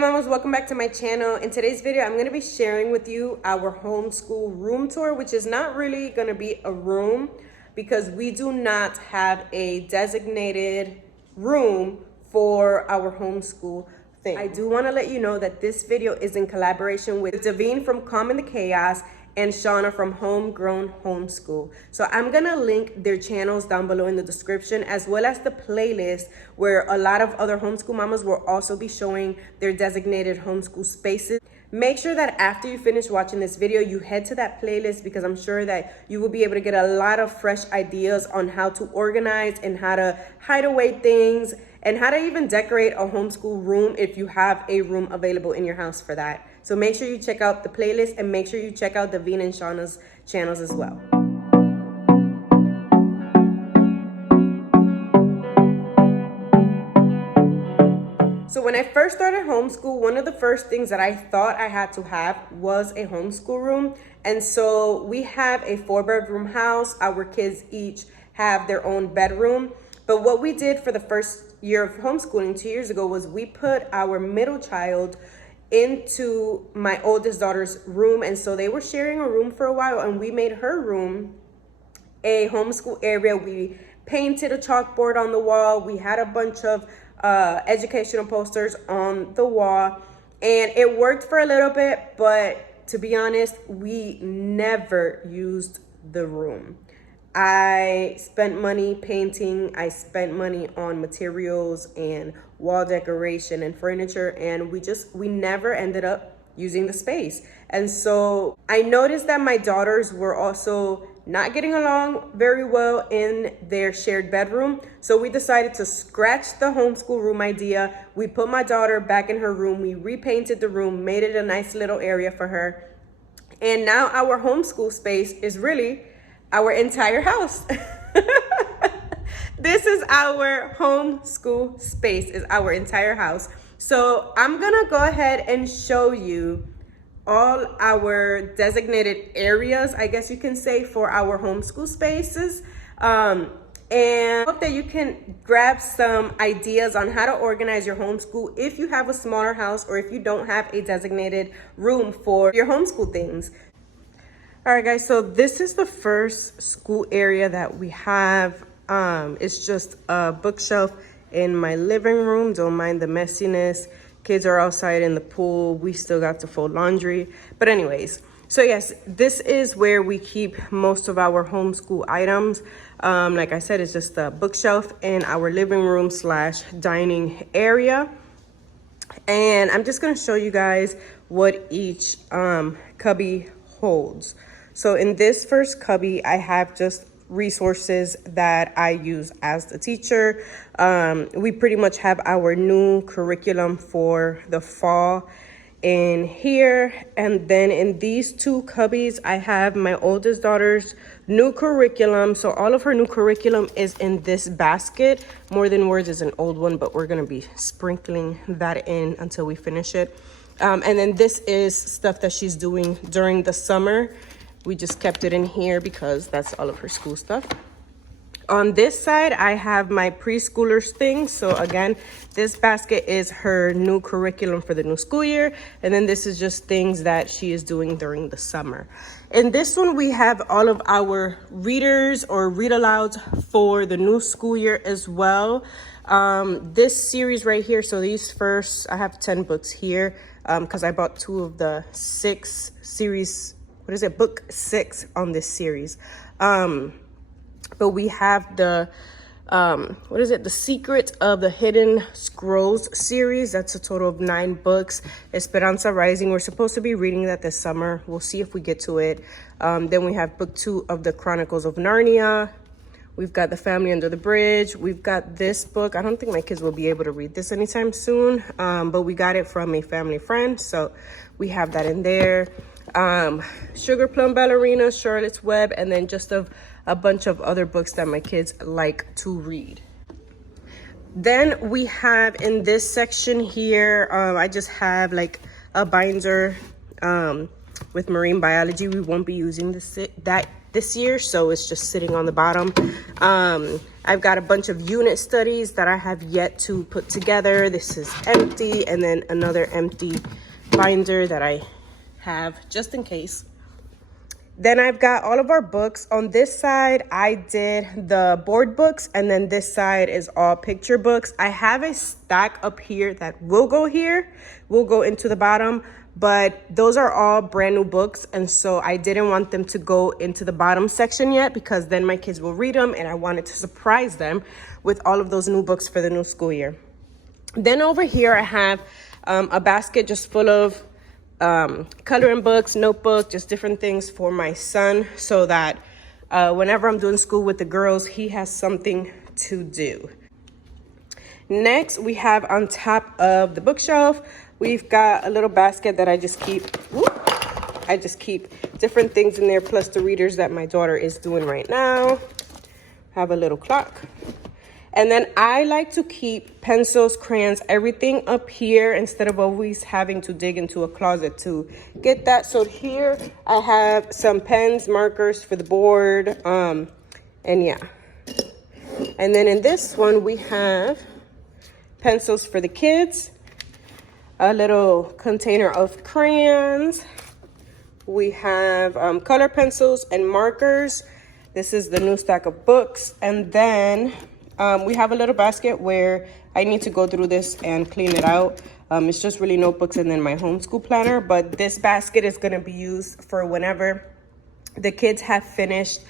mamas, welcome back to my channel. In today's video, I'm going to be sharing with you our homeschool room tour, which is not really going to be a room because we do not have a designated room for our homeschool thing. I do want to let you know that this video is in collaboration with Davene from Calm in the Chaos and Shauna from Homegrown Homeschool. So I'm gonna link their channels down below in the description, as well as the playlist where a lot of other homeschool mamas will also be showing their designated homeschool spaces. Make sure that after you finish watching this video, you head to that playlist because I'm sure that you will be able to get a lot of fresh ideas on how to organize and how to hide away things and how to even decorate a homeschool room if you have a room available in your house for that. So make sure you check out the playlist and make sure you check out Davene and Shauna's channels as well. So when I first started homeschool, one of the first things that I thought I had to have was a homeschool room. And so we have a 4-bedroom house. Our kids each have their own bedroom. But what we did for the first year of homeschooling 2 years ago was we put our middle child into my oldest daughter's room, and so they were sharing a room for a while, and we made her room a homeschool area. We painted a chalkboard on the wall. We had a bunch of educational posters on the wall, and it worked for a little bit, but to be honest, we never used the room. I spent money painting, I spent money on materials and wall decoration and furniture, and we never ended up using the space. And so I noticed that my daughters were also not getting along very well in their shared bedroom. So we decided to scratch the homeschool room idea. We put my daughter back in her room, we repainted the room, made it a nice little area for her. And now our homeschool space is really our entire house. This is our homeschool space, is our entire house. So I'm gonna go ahead and show you all our designated areas, I guess you can say, for our homeschool spaces. And I hope that you can grab some ideas on how to organize your homeschool if you have a smaller house or if you don't have a designated room for your homeschool things. All right, guys, so this is the first school area that we have. It's just a bookshelf in my living room. Don't mind the messiness. Kids are outside in the pool. We still got to fold laundry. But anyways, so yes, this is where we keep most of our homeschool items. Like I said, it's just a bookshelf in our living room / dining area. And I'm just gonna show you guys what each cubby holds. So in this first cubby, I have just resources that I use as the teacher. We pretty much have our new curriculum for the fall in here. And then in these two cubbies, I have my oldest daughter's new curriculum. So all of her new curriculum is in this basket. More Than Words is an old one, but we're gonna be sprinkling that in until we finish it. And then this is stuff that she's doing during the summer. We just kept it in here because that's all of her school stuff. On this side, I have my preschoolers things. So again, this basket is her new curriculum for the new school year. And then this is just things that she is doing during the summer. In this one, we have all of our readers or read alouds for the new school year as well. This series right here, so these first, I have 10 books here because I bought 2 of the 6 series. What is it? Book 6 on this series. But we have the, what is it? The Secret of the Hidden Scrolls series. That's a total of 9 books. Esperanza Rising. We're supposed to be reading that this summer. We'll see if we get to it. Then we have book 2 of the Chronicles of Narnia. We've got The Family Under the Bridge. We've got this book. I don't think my kids will be able to read this anytime soon. But we got it from a family friend. So we have that in there. Sugar Plum Ballerina, Charlotte's Web, and then just a bunch of other books that my kids like to read. Then we have in this section here, I just have like a binder with marine biology. We won't be using that this year, so it's just sitting on the bottom. I've got a bunch of unit studies that I have yet to put together. This is empty, and then another empty binder that I have just in case. Then I've got all of our books. On this side, I did the board books, and then this side is all picture books. I have a stack up here that will go here, will go into the bottom, but those are all brand new books, and so I didn't want them to go into the bottom section yet because then my kids will read them, and I wanted to surprise them with all of those new books for the new school year. Then over here, I have a basket just full of coloring books, notebook, just different things for my son so that whenever I'm doing school with the girls, he has something to do. Next, we have on top of the bookshelf, we've got a little basket that I just keep different things in there, plus the readers that my daughter is doing right now. Have a little clock. And then I like to keep pencils, crayons, everything up here instead of always having to dig into a closet to get that. So here I have some pens, markers for the board, and yeah. And then in this one, we have pencils for the kids, a little container of crayons. We have color pencils and markers. This is the new stack of books. And then we have a little basket where I need to go through this and clean it out. It's just really notebooks and then my homeschool planner. But this basket is going to be used for whenever the kids have finished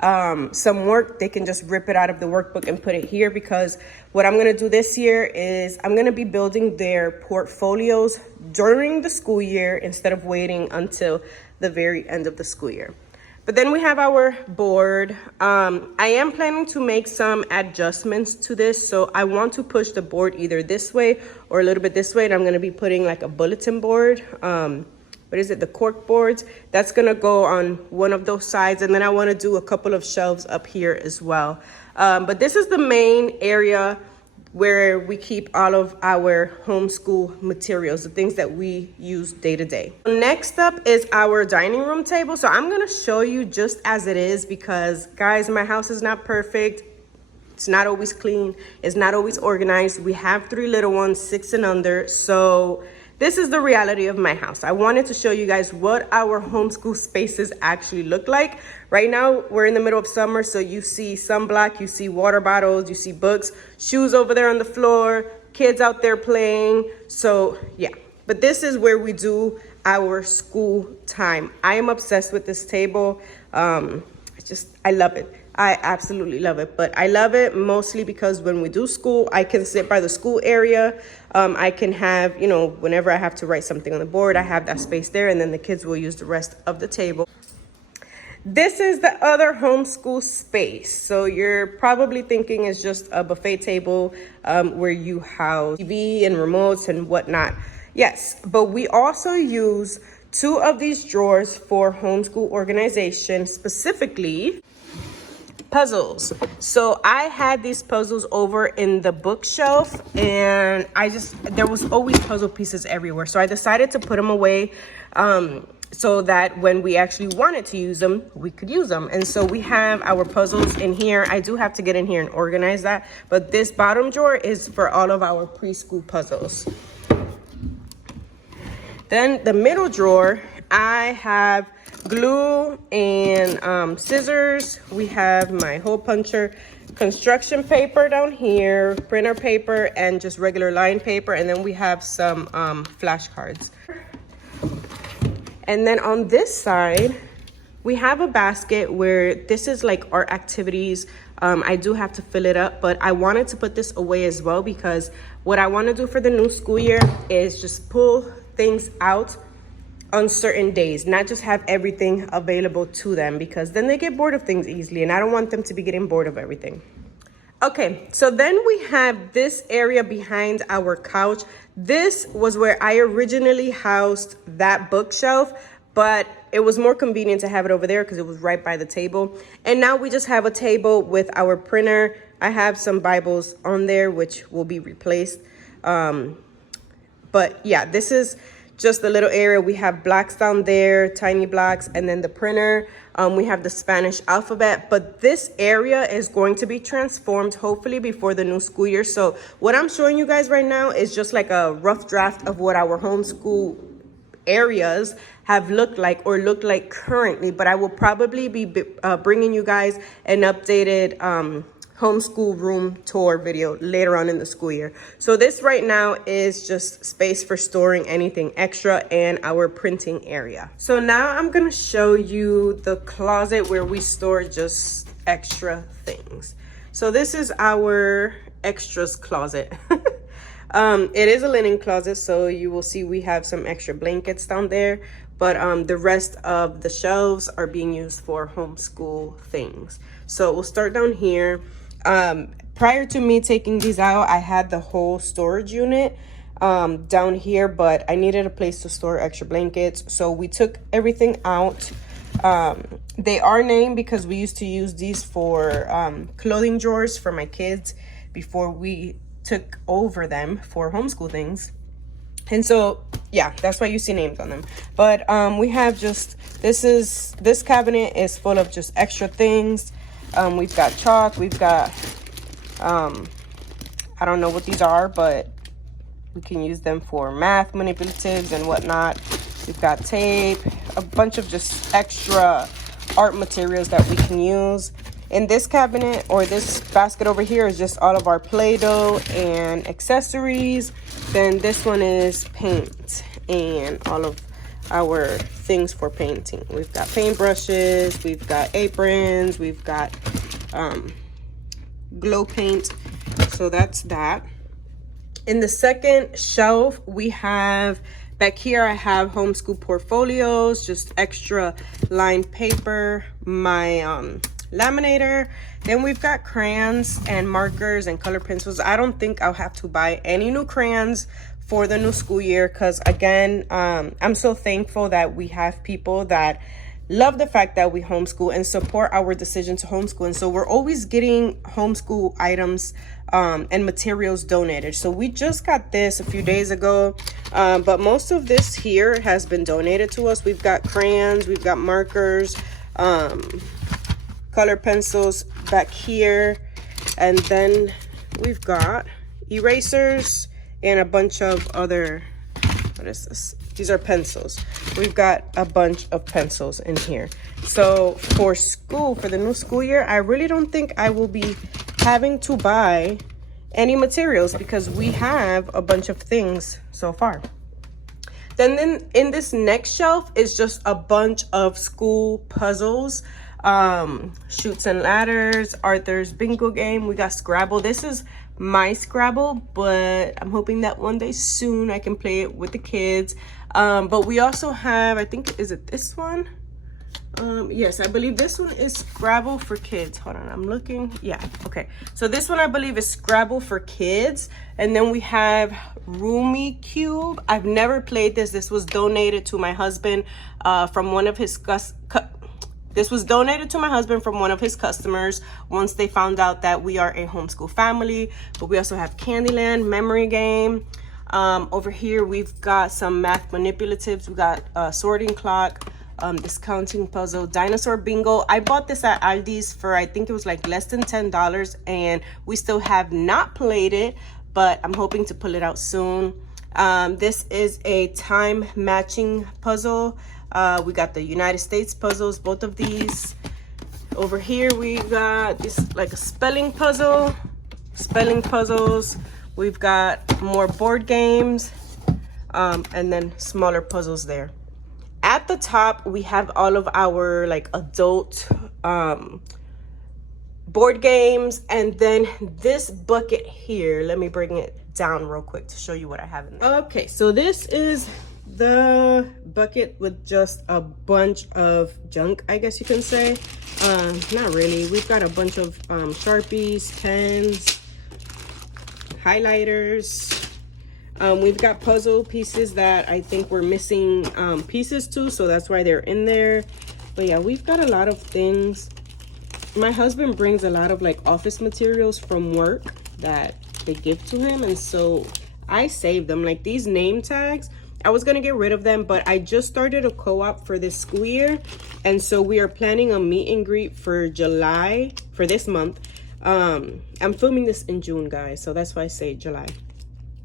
some work, they can just rip it out of the workbook and put it here, because what I'm going to do this year is I'm going to be building their portfolios during the school year instead of waiting until the very end of the school year. But then we have our board. I am planning to make some adjustments to this. So I want to push the board either this way or a little bit this way. And I'm going to be putting like a bulletin board. What is it? The cork boards. That's going to go on one of those sides. And then I want to do a couple of shelves up here as well. But this is the main area where we keep all of our homeschool materials, the things that we use day to day. Next up is our dining room table. So I'm gonna show you just as it is, because guys, my house is not perfect. It's not always clean. It's not always organized. We have 3 little ones, 6 and under. So this is the reality of my house. I wanted to show you guys what our homeschool spaces actually look like. Right now, we're in the middle of summer, so you see sunblock, you see water bottles, you see books, shoes over there on the floor, kids out there playing. So yeah, but this is where we do our school time. I am obsessed with this table. I love it. I absolutely love it. But I love it mostly because when we do school, I can sit by the school area. I can have, you know, whenever I have to write something on the board, I have that space there, and then the kids will use the rest of the table. This is the other homeschool space. So you're probably thinking it's just a buffet table where you house TV and remotes and whatnot. Yes, but we also use 2 of these drawers for homeschool organization, specifically puzzles. So I had these puzzles over in the bookshelf, and there was always puzzle pieces everywhere. So I decided to put them away so that when we actually wanted to use them, we could use them. And so we have our puzzles in here. I do have to get in here and organize that, but this bottom drawer is for all of our preschool puzzles. Then the middle drawer, I have glue and scissors. We have my hole puncher, construction paper down here, printer paper, and just regular line paper. And then we have some flashcards. And then on this side, we have a basket where this is like art activities. I do have to fill it up, but I wanted to put this away as well, because what I want to do for the new school year is just pull things out on certain days, not just have everything available to them, because then they get bored of things easily, and I don't want them to be getting bored of everything. Okay, so then we have this area behind our couch. This was where I originally housed that bookshelf, but it was more convenient to have it over there because it was right by the table. And now we just have a table with our printer. I have some Bibles on there, which will be replaced. But yeah, this is just a little area. We have blocks down there, tiny blocks, and then the printer. We have the Spanish alphabet, but this area is going to be transformed hopefully before the new school year. So what I'm showing you guys right now is just like a rough draft of what our homeschool areas have looked like or look like currently, but I will probably be bringing you guys an updated homeschool room tour video later on in the school year. So this right now is just space for storing anything extra and our printing area. So now I'm gonna show you the closet where we store just extra things. So this is our extras closet. It is a linen closet, so you will see we have some extra blankets down there, but the rest of the shelves are being used for homeschool things. So we'll start down here. Prior to me taking these out, I had the whole storage unit down here, but I needed a place to store extra blankets, so we took everything out. They are named because we used to use these for clothing drawers for my kids before we took over them for homeschool things. And so yeah, that's why you see names on them. But we have just this cabinet is full of just extra things. We've got chalk, we've got I don't know what these are, but we can use them for math manipulatives and whatnot. We've got tape, a bunch of just extra art materials that we can use. In this cabinet or this basket over here is just all of our Play-Doh and accessories. Then this one is paint and all of our things for painting. We've got paintbrushes, we've got aprons, we've got glow paint. So that's that. In the second shelf, we have back here, I have homeschool portfolios, just extra lined paper, my laminator. Then we've got crayons and markers and color pencils. I don't think I'll have to buy any new crayons for the new school year because again, I'm so thankful that we have people that love the fact that we homeschool and support our decision to homeschool. And so we're always getting homeschool items and materials donated. So we just got this a few days ago, but most of this here has been donated to us. We've got crayons, we've got markers, color pencils back here, and then we've got erasers and a bunch of other, what is this? These are pencils. We've got a bunch of pencils in here. So for school, for the new school year, I really don't think I will be having to buy any materials because we have a bunch of things so far. Then in this next shelf is just a bunch of school puzzles, Chutes and Ladders, Arthur's bingo game. We got Scrabble. This is my Scrabble, but I'm hoping that one day soon I can play it with the kids. But we also have, I think, is it this one? Yes, I believe this one is Scrabble for kids. Hold on, I'm looking. Yeah, okay. So this one I believe is Scrabble for kids. And then we have Roomy Cube. I've never played this. This was donated to my husband from one of his customers once they found out that we are a homeschool family. But we also have Candyland, memory game. Over here, we've got some math manipulatives. We got a sorting clock, this counting puzzle, dinosaur bingo. I bought this at Aldi's for, I think it was like less than $10, and we still have not played it, but I'm hoping to pull it out soon. This is a time matching puzzle. We got the United States puzzles, both of these. Over here, we got this like a spelling puzzles. We've got more board games, and then smaller puzzles there. At the top, we have all of our like adult board games. And then this bucket here, let me bring it down real quick to show you what I have in there. Okay, so this is the bucket with just a bunch of junk, I guess you can say. Not really. We've got a bunch of Sharpies, pens, highlighters. We've got puzzle pieces that I think we're missing pieces to, so that's why they're in there. But yeah, we've got a lot of things. My husband brings a lot of like office materials from work that they give to him, and so I save them. Like these name tags, I was gonna get rid of them, but I just started a co-op for this school year, and so we are planning a meet and greet for July, for this month. I'm filming this in June, guys, so that's why I say July.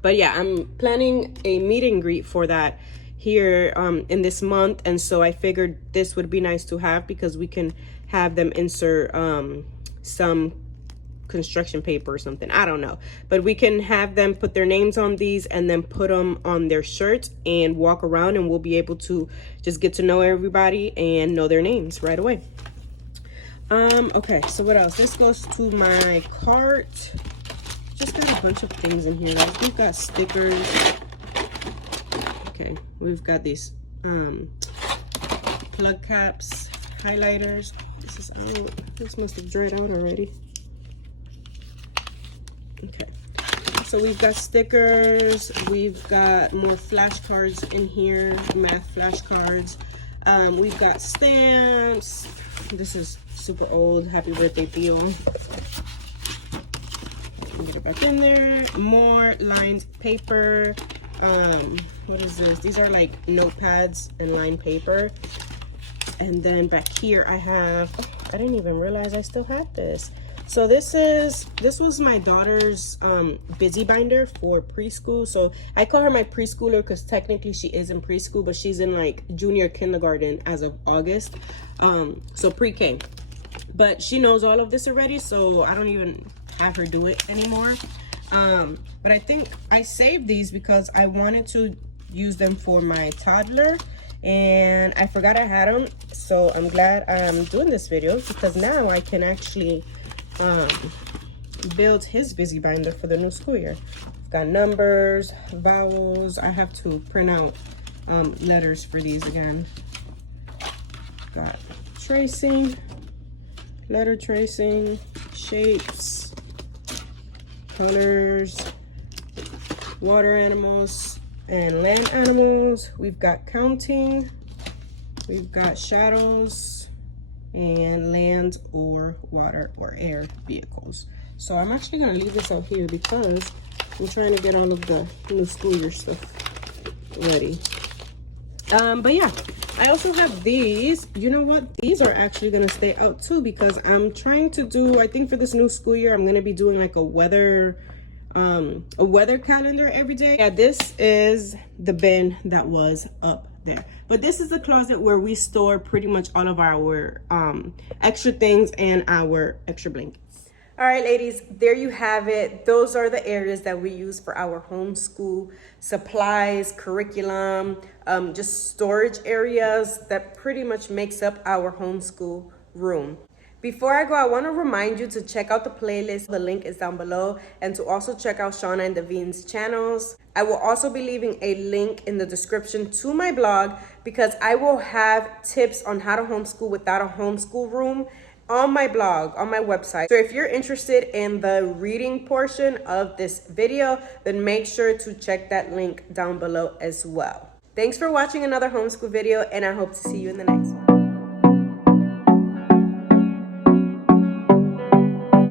But yeah, I'm planning a meet and greet for that here in this month, and so I figured this would be nice to have because we can have them insert some construction paper or something, I don't know, but we can have them put their names on these and then put them on their shirts and walk around, and we'll be able to just get to know everybody and know their names right away. Okay, so what else? This goes to my cart. Just got a bunch of things in here, guys. We've got stickers. Okay, we've got these plug caps, highlighters. This is out. This must have dried out already. Okay, so we've got stickers, we've got more flashcards in here, math flashcards. We've got stamps. This is super old. Happy birthday, Theo. Get it back in there. More lined paper. What is this? These are like notepads and lined paper. And then back here I have, oh, I didn't even realize I still had this. So this was my daughter's busy binder for preschool. So I call her my preschooler because technically she is in preschool, but she's in like junior kindergarten as of August. So pre-K. But she knows all of this already, so I don't even have her do it anymore. But I think I saved these because I wanted to use them for my toddler, and I forgot I had them. So I'm glad I'm doing this video because now I can actually build his busy binder for the new school year. Got numbers, vowels. I have to print out letters for these again. Got tracing, letter tracing, shapes, colors, water animals and land animals. We've got counting, we've got shadows, and land or water or air vehicles. So I'm actually gonna leave this out here because I'm trying to get all of the new school year stuff ready. But yeah, I also have these. You know what? These are actually gonna stay out too because I'm trying to do, I think for this new school year, I'm gonna be doing like a weather calendar every day. Yeah, this is the bin that was up there, but this is the closet where we store pretty much all of our extra things and our extra blankets. All right, ladies, there you have it. Those are the areas that we use for our homeschool supplies, curriculum, just storage areas that pretty much makes up our homeschool room. Before I go, I want to remind you to check out the playlist. The link is down below, and to also check out Shauna and Davene's channels. I will also be leaving a link in the description to my blog because I will have tips on how to homeschool without a homeschool room on my blog, on my website. So if you're interested in the reading portion of this video, then make sure to check that link down below as well. Thanks for watching another homeschool video, and I hope to see you in the next one.